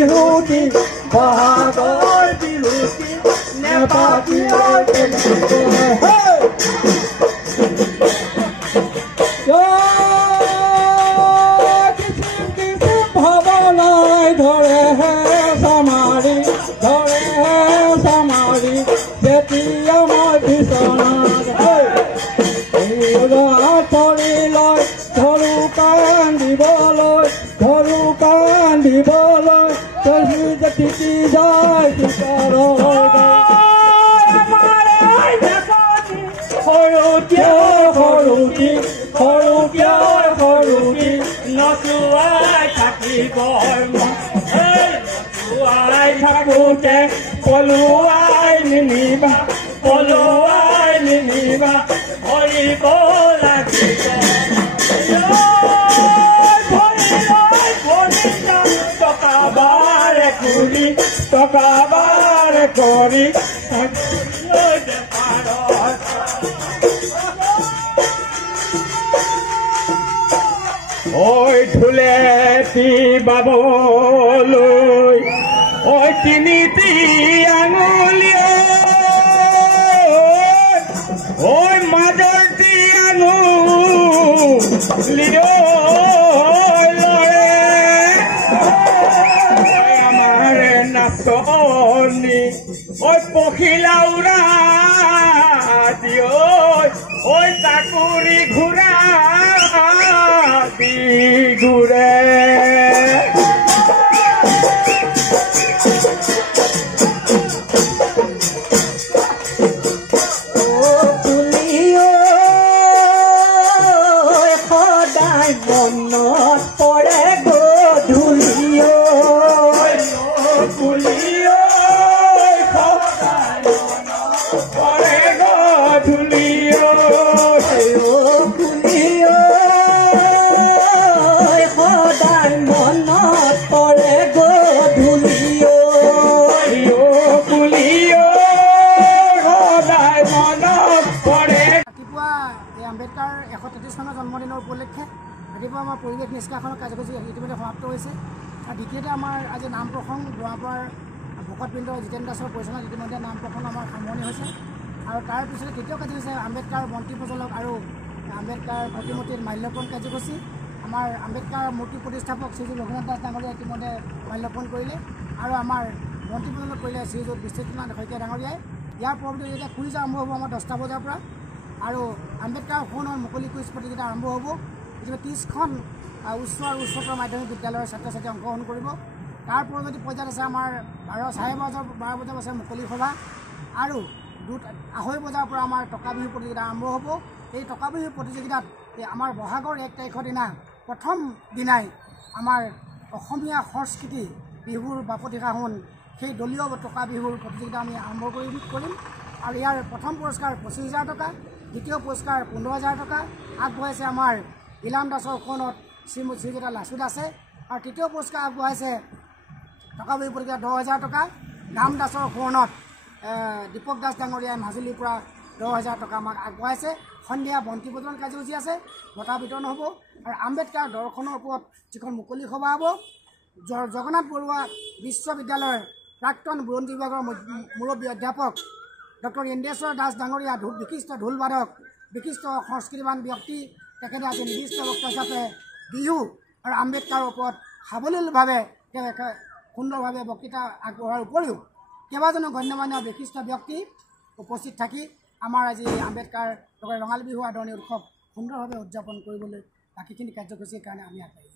বিহুটি বহাগৰ বিহুটি নেপাতি ভাৱনাই ধৰে হে চামাৰি যেতিয়া মই বিচনাত আঁতৰি লৈ ধৰো কান্দিবলৈ তহি যে তিতি যায় সৰুটি নচুৱাই থাকিব থাকোঁতে পলুৱাই নিনিবা ধৰিব লাগিব টকাবাৰে কৰি ঐ ঢোলেটি বাবলৈ ঐ তিনিটি আঙুলিয়ে ঐ মাজৰটি আঙুলিয়ে নাচনি ঐ পখিলা উৰা দিয় ঐ চাকুৰি ঘূৰা দি ঘূৰে সদায় মনত পৰে গধূলিও আম্বেদকাৰ 133 জন্মদিনৰ উপলক্ষে ৰাতিপুৱা আমাৰ পৰিৱেশ নিষ্কাশনৰ কাৰ্যসূচী ইতিমধ্যে সমাপ্ত হৈছে আৰু দ্বিতীয়তে আমাৰ আজি নাম প্ৰসংগ গোৱাপাৰ ভকতবৃন্দ জিতেন দাসৰ পৰিচালনাত ইতিমধ্যে নাম প্ৰসংগ আমাৰ সামৰণি হৈছে আৰু তাৰ পিছতে তৃতীয় কাৰ্যসূচী আম্বেদকাৰ বন্তি প্ৰজ্বলক আৰু আম্বেদকাৰ প্ৰতিমূৰ্তিত মাল্যৰ্পণ কাৰ্যসূচী আমাৰ আম্বেদকাৰ মূৰ্তি প্ৰতিষ্ঠাপক শ্ৰীযুত ৰঘুনাথ দাস ডাঙৰীয়াই ইতিমধ্যে মাল্যৰ্পণ কৰিলে আৰু আমাৰ বন্তি প্ৰজ্বলন কৰিলে শ্ৰীযুত বিশ্বজিৎনাথ শইকীয়া ডাঙৰীয়াই ইয়াৰ পৰৱৰ্তী যেতিয়া কুইজ আৰম্ভ হ'ব আমাৰ 10টা বজাৰ পৰা আৰু আম্বেদকাৰ ভৱনৰ মুকলি কুইজ প্ৰতিযোগিতা আৰম্ভ হ'ব ইতিমধ্যে 30খন উচ্চ আৰু উচ্চতৰ মাধ্যমিক বিদ্যালয়ৰ ছাত্ৰ ছাত্ৰীয়ে অংশগ্ৰহণ কৰিব তাৰ পৰৱৰ্তী পৰ্যায়ত আছে আমাৰ 12 বজাৰ আছে মুকলি সভা আৰু 2:30 বজাৰ পৰা আমাৰ টকা বিহু প্ৰতিযোগিতা আৰম্ভ হ'ব এই টকা বিহু প্ৰতিযোগিতাত আমাৰ বহাগৰ 1 তাৰিখৰ দিনা প্ৰথম দিনাই আমাৰ অসমীয়া সংস্কৃতি বিহুৰ বাপতি সাহোন সেই দলীয় টকা বিহুৰ প্ৰতিযোগিতা আমি আৰম্ভ কৰিম আৰু ইয়াৰ প্ৰথম পুৰস্কাৰ 25,000 টকা দ্বিতীয় পুৰস্কাৰ 15,000 টকা আগবঢ়াইছে আমাৰ ইলাম দাসৰ কোণত শ্ৰীযুত লাচু দাসে আৰু তৃতীয় পুৰস্কাৰ আগবঢ়াইছে টকা বিহু প্ৰতিযোগিতা 10,000 টকা নাম দাসৰ কোণত দীপক দাস ডাঙৰীয়াই মাজুলীৰ পৰা 10,000 টকা আমাক আগবঢ়াইছে সন্ধিয়া বন্তি প্ৰজ্বলন কাৰ্যসূচী আছে বঁটা বিতৰণ হ'ব আৰু আম্বেদকাৰ দৰ্শনৰ ওপৰত যিখন মুকলি সভা হ'ব জগন্নাথ বৰুৱা বিশ্ববিদ্যালয়ৰ প্ৰাক্তন বুৰঞ্জী বিভাগৰ মুৰব্বী অধ্যাপক ডক্টৰ ইন্দ্ৰেশ্বৰ দাস ডাঙৰীয়া বিশিষ্ট ঢোলবাদক বিশিষ্ট সংস্কৃতিবান ব্যক্তি তেখেতে আজি নিৰ্দিষ্ট বক্তা হিচাপে বিহু আৰু আম্বেদকাৰৰ ওপৰত সাৱলীলভাৱে সুন্দৰভাৱে বক্তৃতা আগবঢ়োৱাৰ উপৰিও কেইবাজনো গণ্যমান্য বিশিষ্ট ব্যক্তি উপস্থিত থাকি আমাৰ আজি আম্বেদকাৰ ৰঙালী বিহু আদৰণি উৎসৱ সুন্দৰভাৱে উদযাপন কৰিবলৈ বাকীখিনি কাৰ্যসূচীৰ কাৰণে আমি আগবাঢ়িছোঁ।